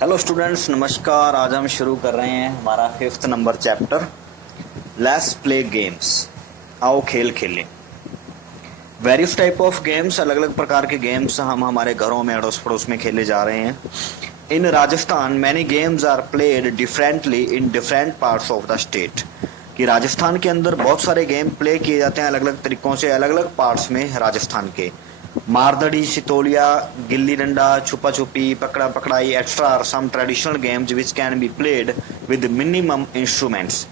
Hello students, नमस्कार। आज हम शुरू कर रहे हैं हमारा 5th number chapter, let's play games. आओ खेल खेलें। वेरियस टाइप ऑफ गेम्स, अलग अलग प्रकार के गेम्स हम हमारे घरों में अड़ोस पड़ोस में खेले जा रहे हैं। In Rajasthan many games are played differently in different parts of the state. कि राजस्थान के अंदर बहुत सारे गेम प्ले किए जाते हैं अलग अलग तरीकों से, अलग अलग पार्ट्स में राजस्थान के। मारदड़ी, सितोलिया, गिल्ली डंडा, छुपा छुपी, पकड़ा पकड़ाई, extra are some traditional games which can be played with minimum instruments.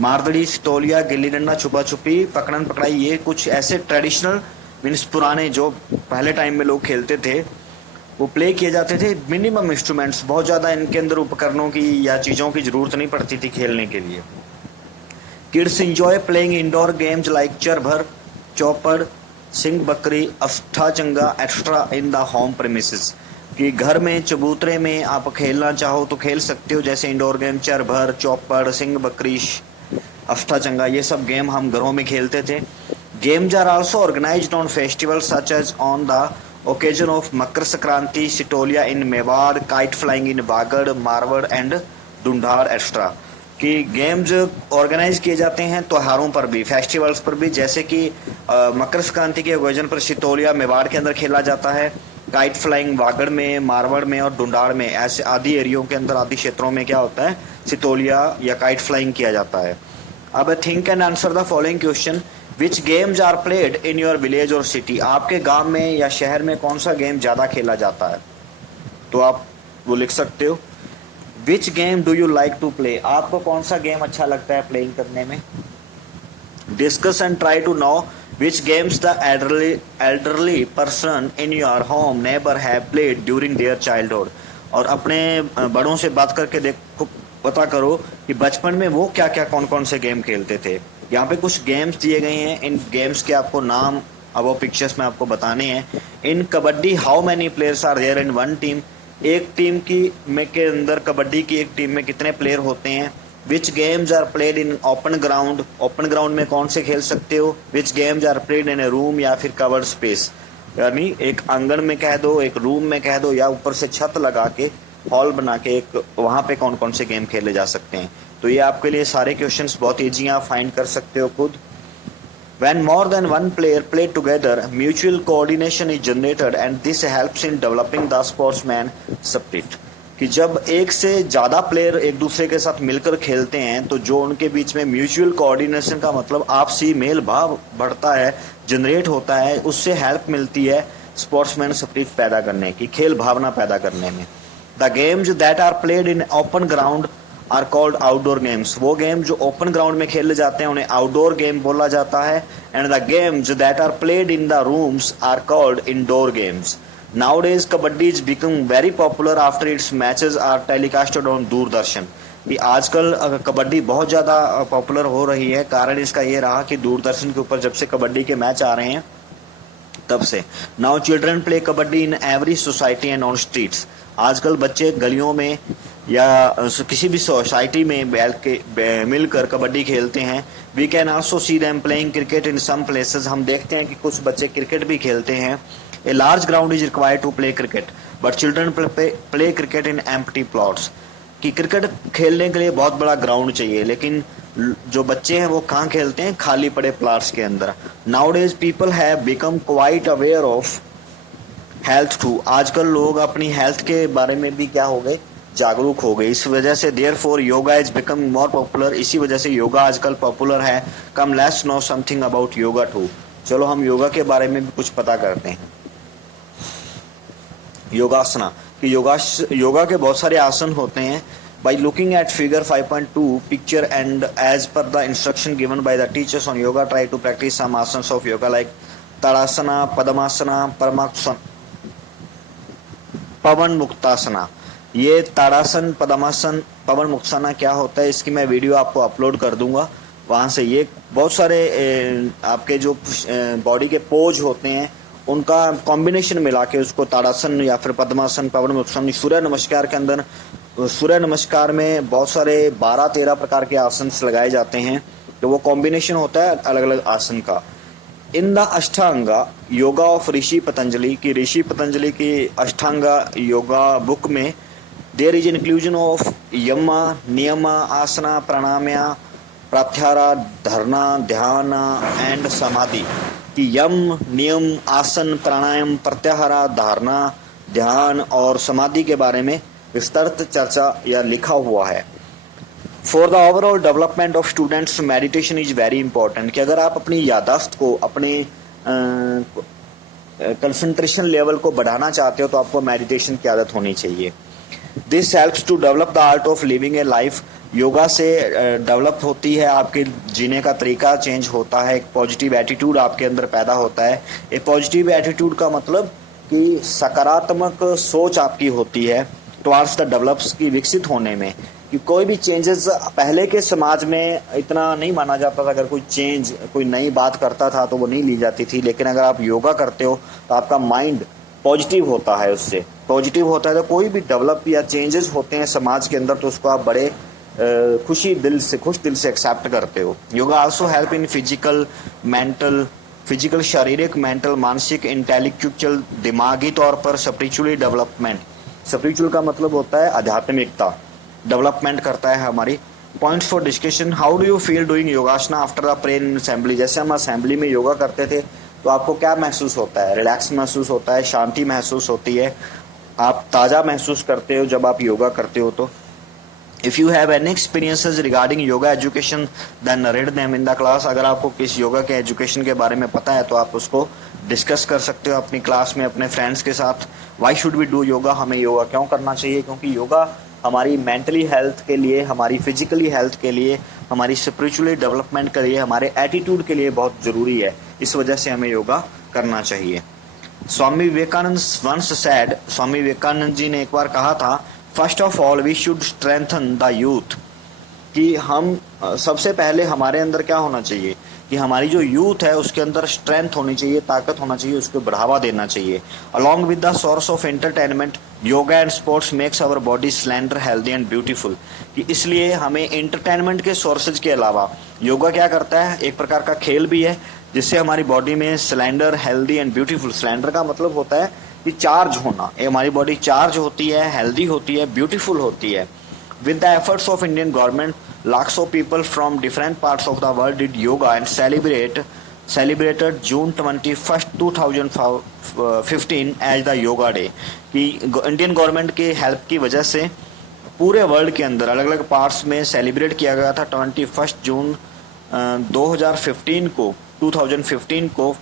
Mardadi, Sitoliya, gilli danda, छुपा छुपी, पकड़न पकड़ाई, ये कुछ ऐसे ट्रेडिशनल मीन्स पुराने जो पहले टाइम में लोग खेलते थे वो प्ले किए जाते थे। मिनिमम इंस्ट्रूमेंट्स, बहुत ज़्यादा इनके अंदर उपकरणों की या चीज़ों की ज़रूरत नहीं पड़ती थी खेलने के लिए। Kids enjoy playing indoor games like charbhar, chaupar, singh bakri, ashtachanga extra in the home premises. कि घर में चबूतरे में आप खेलना चाहो तो खेल सकते हो, जैसे इंडोर गेम चरभर, चौपड़, सिंह बकरी, अष्टाचंगा, ये सब गेम हम घरों में खेलते थे। Games are also organized on festivals such as on the occasion of Makar Sankranti, Sitoliya in Mewar, kite flying in Wagad, Marwar and Dhundhar extra. कि गेम्स ऑर्गेनाइज किए जाते हैं त्योहारों पर भी, फेस्टिवल्स पर भी, जैसे कि मकर संक्रांति के ओकेजन पर सितोलिया मेवाड़ के अंदर खेला जाता है, काइट फ्लाइंग वागड़ में, मारवाड़ में और ढूंढाड़ में, ऐसे आदि एरियो के अंदर, आदि क्षेत्रों में क्या होता है, सितोलिया या काइट फ्लाइंग किया जाता है। अब think and answer the following question, which games are played in your village और सिटी। आपके गांव में या शहर में कौन सा गेम ज़्यादा खेला जाता है, तो आप वो लिख सकते हो। Which game do you like to play, आपको कौन सा गेम अच्छा लगता है प्लेइंग करने में। Discuss and try to know which games the elderly person in your home neighbour have played during their childhood. और अपने बड़ों से बात करके देखो, पता करो कि बचपन में वो क्या क्या कौन कौन से गेम खेलते थे। यहाँ पे कुछ गेम्स दिए गए हैं, इन गेम्स के आपको नाम अब वो पिक्चर्स में आपको बताने हैं। In kabaddi how many players are there in one team, एक टीम की में के अंदर, कबड्डी की एक टीम में कितने प्लेयर होते हैं। Which games are played in open ground, open ground में कौन से खेल सकते हो। Which games are played in a room या फिर कवर्ड स्पेस, यानी एक आंगन में कह दो, एक रूम में कह दो, या ऊपर से छत लगा के हॉल बना के एक, वहां पे कौन कौन से गेम खेले जा सकते हैं। तो ये आपके लिए सारे क्वेश्चंस बहुत ईजी हैं, आप फाइंड कर सकते हो खुद। When more than one player play together, mutual coordination is generated and this helps in developing the sportsman spirit। कि जब एक से ज़्यादा प्लेयर एक दूसरे के साथ मिलकर खेलते हैं तो जो उनके बीच में म्यूचुअल कोऑर्डिनेशन का मतलब आपसी मेल भाव बढ़ता है, जनरेट होता है, उससे हेल्प मिलती है स्पोर्ट्समैन स्पिरिट पैदा करने की, खेल भावना पैदा करने में। The games that are played in open ground are called outdoor games. वो गेम जो ओपन ग्राउंड में खेले जाते हैं उन्हें आउटडोर गेम बोला जाता है। And the games that are played in the rooms are called indoor games. Nowadays kabaddi is become very popular after its matches are telecasted on Doordarshan. कि आजकल कबड्डी बहुत ज़्यादा पॉपुलर हो रही है, कारण इसका ये रहा कि दूरदर्शन के ऊपर जब से कबड्डी के मैच आ रहे हैं तब से। Now children play kabaddi in every society and on streets. आजकल बच्चे गलियों में या किसी भी सोसाइटी में बैठ के मिलकर कबड्डी खेलते हैं। We can also see them playing cricket in some places. हम देखते हैं कि कुछ बच्चे क्रिकेट भी खेलते हैं। A large ground is required to play cricket but children play cricket in empty plots. कि क्रिकेट खेलने के लिए बहुत बड़ा ग्राउंड चाहिए, लेकिन जो बच्चे हैं वो कहाँ खेलते हैं, खाली पड़े प्लॉट्स के अंदर। Nowadays people have become quite aware of health too. आजकल लोग अपनी हेल्थ के बारे में भी क्या हो गए, जागरूक हो गए। इस वजह से therefore yoga is becoming more popular. इसी वजह से योगा आजकल पॉपुलर है। Come let's know something about yoga too. चलो हम योगा के बारे में भी कुछ पता करते हैं। योगासना, कि योगा के बहुत सारे आसन होते हैं। By looking at figure 5.2 picture and as per the instruction given by the teachers on yoga try to practice some asanas of yoga like tadasana, padmasana, paramasan, pawan muktasana. ये ताड़ासन, पद्मासन, पवन मुक्तासना क्या होता है, इसकी मैं वीडियो आपको अपलोड कर दूंगा वहाँ से। ये बहुत सारे आपके जो बॉडी के पोज होते हैं उनका कॉम्बिनेशन मिला के उसको ताड़ासन या फिर पद्मासन, पवन मुक्तासन। सूर्य नमस्कार के अंदर, सूर्य नमस्कार में बहुत सारे 12-13 प्रकार के आसन लगाए जाते हैं, तो वो कॉम्बिनेशन होता है अलग अलग आसन का। इन द अष्टांगा योगा ऑफ ऋषि पतंजलि, की ऋषि पतंजलि की अष्टांगा योगा बुक में देयर इज इंक्लूजन ऑफ यम, नियम, आसना, प्राणायाम, प्रत्याहार, धारणा, ध्यान एंड समाधि। कि यम, नियम, आसन, प्राणायाम, प्रत्याहार, धारणा, ध्यान और समाधि के बारे में विस्तृत चर्चा या लिखा हुआ है। For the overall development of students meditation is very important. कि अगर आप अपनी यादाश्त को, अपने कंसंट्रेशन लेवल को बढ़ाना चाहते हो तो आपको मेडिटेशन की आदत होनी चाहिए। This helps to develop the art of living a life. Yoga से डेवलप होती है आपके जीने का तरीका, चेंज होता है, एक पॉजिटिव एटीट्यूड आपके अंदर पैदा होता है। ए पॉजिटिव एटीट्यूड का मतलब कि सकारात्मक सोच आपकी होती है टुवार्ड्स द डेवलप्स की, विकसित होने में। कि कोई भी चेंजेस पहले के समाज में इतना नहीं माना जाता था, अगर कोई चेंज, कोई नई बात करता था तो वो नहीं ली जाती थी। लेकिन अगर आप योगा करते हो तो आपका माइंड पॉजिटिव होता है, उससे पॉजिटिव होता है तो कोई भी डेवलप या चेंजेस होते हैं समाज के अंदर तो उसको आप बड़े खुश दिल से एक्सेप्ट करते हो। Yoga also help in physical, शारीरिक, मेंटल, मानसिक, इंटेलेक्चुअल, दिमागी तौर पर स्पिरिचुअली डेवलपमेंट। स्पिरिचुअल का मतलब होता है आध्यात्मिकता, डेवलपमेंट करता है हमारी। Points for discussion, how do you feel doing योगासना after the prayer in assembly. जैसे हम असेंबली में योगा करते थे तो आपको क्या महसूस होता है? रिलैक्स महसूस होता है, शांति महसूस होती है, आप ताज़ा महसूस करते हो जब आप योगा करते हो। तो if you have any experiences regarding yoga education then narrate them in the class. अगर आपको किस योगा के एजुकेशन के बारे में पता है तो आप उसको डिस्कस कर सकते हो अपनी क्लास में अपने फ्रेंड्स के साथ। Why should we do yoga, हमें योगा क्यों करना चाहिए? क्योंकि योगा हमारी मेंटली हेल्थ के लिए, हमारी फिजिकली हेल्थ के लिए, हमारी स्पिरिचुअली डेवलपमेंट के लिए, हमारे एटीट्यूड के लिए बहुत ज़रूरी है। इस वजह से हमें योगा करना चाहिए। स्वामी विवेकानंद वंस सैड, स्वामी विवेकानंद जी ने एक बार कहा था, first of all we should strengthen the youth. कि हम सबसे पहले हमारे अंदर क्या होना चाहिए कि हमारी जो यूथ है उसके अंदर स्ट्रेंथ होनी चाहिए, ताकत होना चाहिए, उसको बढ़ावा देना चाहिए। Along with the source of entertainment, yoga and sports makes our body slender, healthy and beautiful. कि इसलिए हमें एंटरटेनमेंट के सोर्सेज के अलावा योगा क्या करता है, एक प्रकार का खेल भी है जिससे हमारी बॉडी में slender, healthy and beautiful. Slender का मतलब होता है कि चार्ज होना, ये हमारी बॉडी चार्ज होती है, हेल्दी होती है, ब्यूटीफुल होती है। With the efforts of Indian government, lakhs of people from different parts of the world did yoga and celebrated June 21st, 2015 as the Yoga Day। कि इंडियन गवर्नमेंट के help की वजह से पूरे वर्ल्ड के अंदर अलग अलग पार्ट्स में सेलिब्रेट किया गया था 21 जून 2015 को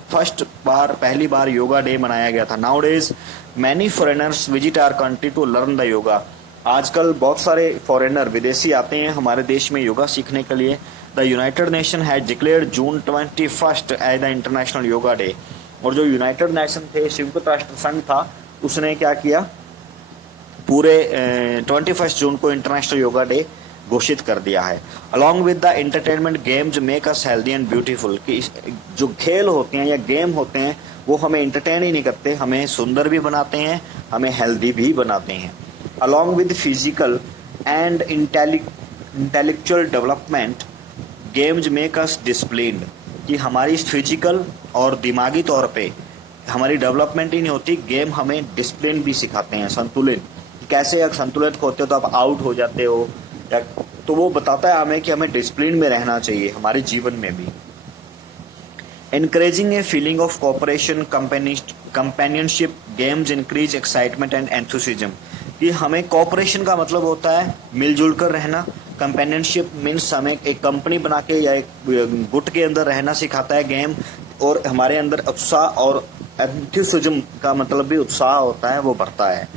पहली बार योगा डे मनाया गया था। Nowadays many foreigners visit our country to learn the yoga. आजकल बहुत सारे फॉरेनर, विदेशी आते हैं हमारे देश में योगा सीखने के लिए। The united nation has declared June 21 as the international yoga day. और जो यूनाइटेड नेशन थे, संयुक्त राष्ट्र संघ था, उसने क्या किया, पूरे 21 जून को इंटरनेशनल योगा डे घोषित कर दिया है। Along with the entertainment, games make us healthy and beautiful. कि जो खेल होते हैं या गेम होते हैं वो हमें एंटरटेन ही नहीं करते, हमें सुंदर भी बनाते हैं, हमें हेल्दी भी बनाते हैं। Along with physical and intellectual development, games make us disciplined। कि हमारी फिजिकल और दिमागी तौर पे हमारी डेवलपमेंट ही नहीं होती, गेम हमें डिसिप्लिन भी सिखाते हैं, संतुलित। कैसे अगर संतुलित होते हो तो आप आउट हो जाते हो, या तो वो बताता है हमें कि हमें डिसिप्लिन में रहना चाहिए हमारे जीवन में भी। Encouraging a feeling of cooperation, companionship, games increase excitement and enthusiasm। कि हमें कॉपरेशन का मतलब होता है मिलजुल कर रहना। कंपेनियनशिप मीन्स हमें एक कंपनी बना के या एक गुट के अंदर रहना सिखाता है गेम। और हमारे अंदर उत्साह और एंथुसिज्म का मतलब भी उत्साह होता है, वो बढ़ता है।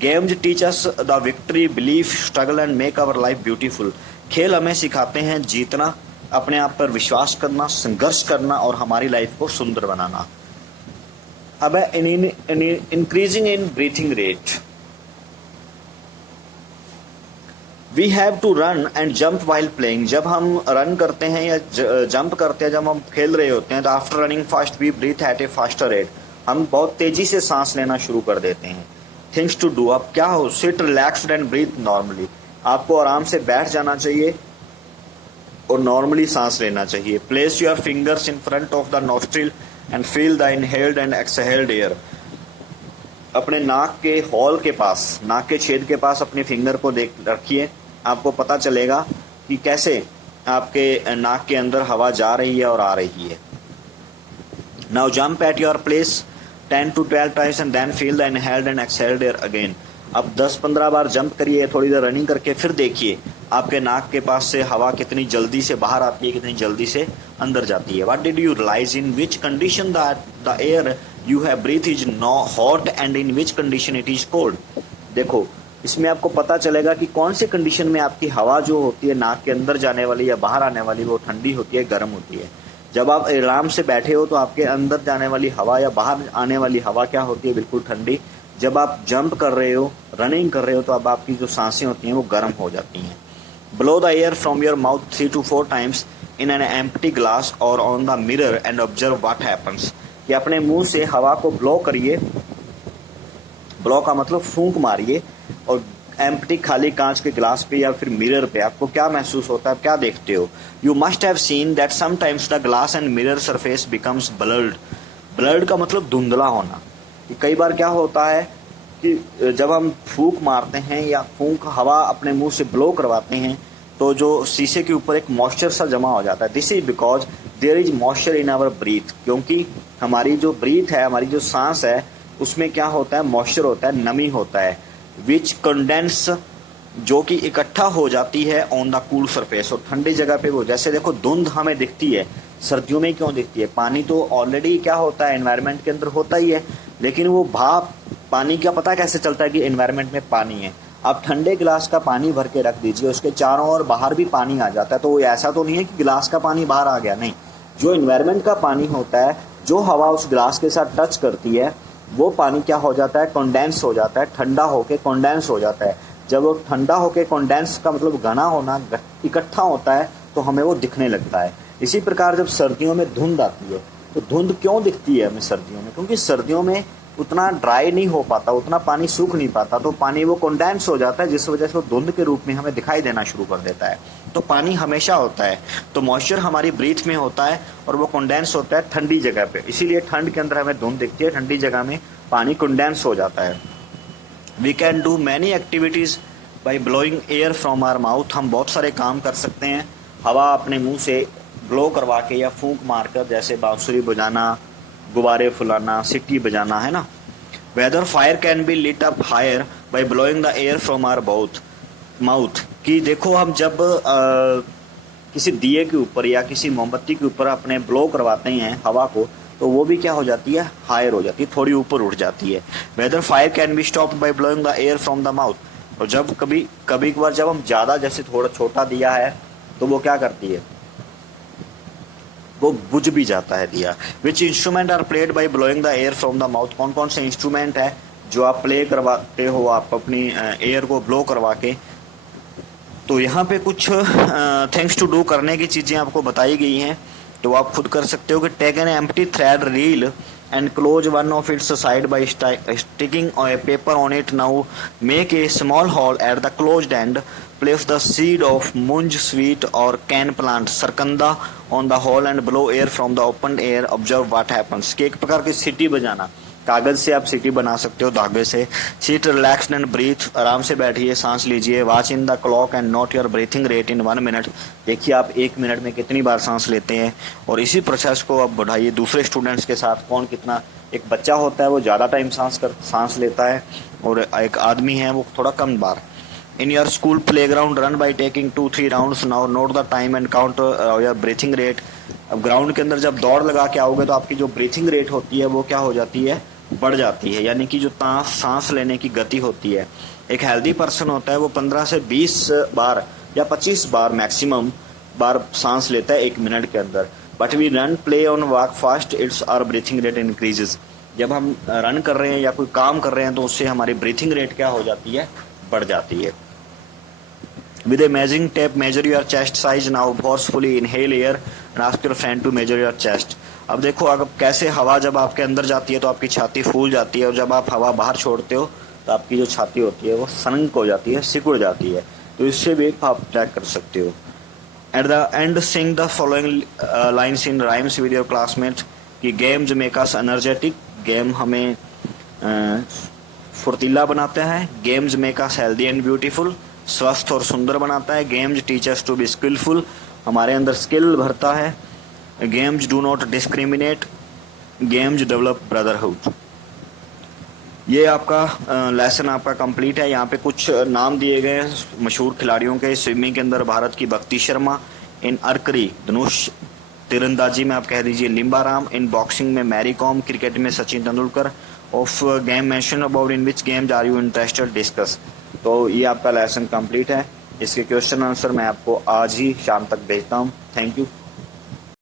Games teach us the victory, belief, struggle and make our life beautiful. खेल हमें सिखाते हैं जीतना, अपने आप पर विश्वास करना, संघर्ष करना और हमारी लाइफ को सुंदर बनाना। अब increasing in breathing rate, we have to run and jump while playing. जब हम रन करते हैं या जंप करते हैं, जब हम खेल रहे होते हैं, तो after running fast we breathe at a faster rate. हम बहुत तेजी से सांस लेना शुरू कर देते हैं। थिंग्स टू डू, अब क्या हो, sit relaxed and breathe normally. आपको आराम से बैठ जाना चाहिए और नॉर्मली सांस लेना चाहिए। Place your fingers in front of the nostril and feel the inhaled and exhaled air. अपने नाक के हॉल के पास, नाक के छेद के पास अपने फिंगर को देख रखिए, आपको पता चलेगा कि कैसे आपके नाक के अंदर हवा जा रही है और आ रही है। Now jump at your place 10 to 12 times and then feel the inhaled and exhaled air again। अब 10-15 बार जंप करिए, थोड़ी देर रनिंग करके फिर देखिए आपके नाक के पास से हवा कितनी जल्दी से बाहर आती है, कितनी जल्दी से अंदर जाती है। What did you realize in which condition that the air you have breathed is now hot and in which condition it is cold। देखो इसमें आपको पता चलेगा कि कौन सी कंडीशन में आपकी हवा जो होती है नाक के अंदर जाने वाली या बाहर आने वाली वो ठंडी होती है, गर्म होती है। जब आप आराम से बैठे हो तो आपके अंदर जाने वाली हवा या बाहर आने वाली हवा क्या होती है, बिल्कुल ठंडी। जब आप जंप कर रहे हो, रनिंग कर रहे हो, तो अब आपकी जो सांसें होती हैं वो गर्म हो जाती हैं। Blow the air from your mouth 3 to 4 times in an empty glass और on the mirror and observe what happens. कि अपने मुंह से हवा को ब्लो करिए, ब्लो का मतलब फूंक मारिए, और एम्प्टी खाली कांच के ग्लास पे या फिर मिरर पे आपको क्या महसूस होता है, क्या देखते हो। You must have seen that sometimes the glass and mirror surface becomes blurred. Blurred का मतलब धुंधला होना। कि कई बार क्या होता है कि जब हम फूंक मारते हैं या फूंक हवा अपने मुंह से ब्लो करवाते हैं तो जो शीशे के ऊपर एक मॉइस्चर सा जमा हो जाता है। This is because there is moisture in our breath. क्योंकि हमारी जो ब्रीथ है, हमारी जो सांस है, उसमें क्या होता है, मॉइस्चर होता है, नमी होता है, विच कंडेंस, जो कि इकट्ठा हो जाती है ऑन द कूल सरफेस, और ठंडी जगह पे वो। जैसे देखो धुंध हमें दिखती है, सर्दियों में क्यों दिखती है, पानी तो ऑलरेडी क्या होता है एनवायरनमेंट के अंदर होता ही है, लेकिन वो भाप पानी का पता कैसे चलता है कि एनवायरनमेंट में पानी है। आप ठंडे गिलास का पानी भर के रख दीजिए, उसके चारों ओर बाहर भी पानी आ जाता है, तो वो ऐसा तो नहीं है कि गिलास का पानी बाहर आ गया, नहीं। जो एनवायरनमेंट का पानी होता है, जो हवा उस गिलास के साथ टच करती है, वो पानी क्या हो जाता है, कंडेंस हो जाता है, ठंडा होके कंडेंस हो जाता है। जब वो ठंडा होके कंडेंस का मतलब घना होना, इकट्ठा होता है, तो हमें वो दिखने लगता है। इसी प्रकार जब सर्दियों में धुंध आती है, तो धुंध क्यों दिखती है हमें सर्दियों में, क्योंकि सर्दियों में उतना ड्राई नहीं हो पाता, उतना पानी सूख नहीं पाता, तो पानी वो कंडेंस हो जाता है, जिस वजह से वो धुंध के रूप में हमें दिखाई देना शुरू कर देता है। तो पानी हमेशा होता है, तो मॉइस्चर हमारी ब्रीथ में होता है और वो कंडेंस होता है ठंडी जगह पे, इसीलिए ठंड के अंदर हमें धुंध दिखती है, ठंडी जगह में पानी कंडेंस हो जाता है। We can do many activities by blowing air from our mouth. हम बहुत सारे काम कर सकते हैं हवा अपने मुंह से ब्लो करवा के या फूंक मारकर, जैसे बांसुरी बजाना, गुब्बारे फुलाना, सिटी बजाना, है ना। Whether fire can be lit up higher by blowing the air from our mouth. कि देखो हम जब किसी दिए के ऊपर या किसी मोमबत्ती के ऊपर अपने ब्लो करवाते हैं हवा को, तो वो भी क्या हो जाती है, हायर हो जाती है, थोड़ी ऊपर उठ जाती है। Whether fire can be stopped by blowing the air from the mouth. और जब कभी कभार जब हम ज़्यादा, जैसे थोड़ा छोटा दिया है, तो वो क्या करती है, वो बुझ भी जाता है दिया। Which instrument are played by blowing the air from the mouth. कौन कौन से इंस्ट्रूमेंट है जो आप प्ले करवाते हो आप अपनी एयर को ब्लो करवा के। तो यहाँ पे कुछ थिंग्स टू डू करने की चीज़ें आपको बताई गई हैं, तो आप खुद कर सकते हो। कि take an empty thread reel and close one of its side by sticking a paper on it. Now make a small hole at the closed end. Place the seed of munj, sweet or can plant sarkanda on the hole and blow air from the opened air. Observe what happens. कि एक प्रकार की सीटी बजाना, कागज से आप सीटी बना सकते हो, धागे से। सीट रिलैक्स्ड एंड ब्रीथ, आराम से बैठिए, सांस लीजिए। Watch in the clock and not your breathing rate in 1 minute. देखिए आप 1 मिनट में कितनी बार सांस लेते हैं, और इसी प्रोसेस को आप बढ़ाइए दूसरे स्टूडेंट्स के साथ। कौन कितना, एक बच्चा होता है वो ज़्यादा टाइम सांस लेता है, और एक आदमी है वो थोड़ा कम बार। In your school play ground run by taking 2-3 rounds. Now note the time and count your breathing rate. अब ग्राउंड के अंदर जब दौड़ लगा के आओगे तो आपकी जो ब्रीथिंग रेट होती है वो क्या हो जाती है, बढ़ जाती है, यानी कि जो सांस लेने की गति होती है। एक हेल्दी पर्सन होता है वो 15 से 20 बार या 25 बार मैक्सिमम बार सांस लेता है 1 मिनट के अंदर। But we run, play on, walk fast, it's our breathing rate increases. जब हम रन कर रहे हैं या कोई काम कर रहे हैं तो उससे हमारी ब्रीथिंग रेट क्या हो जाती है, बढ़ जाती है। With a measuring tape, measure your chest size. Now forcefully inhale air and ask your friend to measure your chest. अब देखो अगर कैसे हवा जब आपके अंदर जाती है तो आपकी छाती फूल जाती है, और जब आप हवा बाहर छोड़ते हो तो आपकी जो छाती होती है वो सनक हो जाती है, सिकुड़ जाती है। तो इससे भी आप ट्रैक कर सकते हो। At the end, sing the following lines in rhymes with your classmates. कि games make us energetic. Game हमें फुर्तीला बनाता है। Games make us healthy and beautiful, स्वस्थ और सुंदर बनाता है। Games teach us to be skillful, हमारे अंदर स्किल भरता है। Games do not discriminate, games develop brotherhood. ये आपका लेसन आपका कंप्लीट है। यहाँ पे कुछ नाम दिए गए हैं मशहूर खिलाड़ियों के। स्विमिंग के अंदर भारत की भक्ति शर्मा, इन आर्करी धनुष, तीरंदाजी में आप कह दीजिए लिम्बाराम, इन बॉक्सिंग में मैरी कॉम, क्रिकेट में Sachin Tendulkar. Of game mention about in which games are you interested discuss. तो ये आपका लेसन कंप्लीट है। इसके क्वेश्चन आंसर मैं आपको आज ही शाम तक भेजता हूँ। Thank you.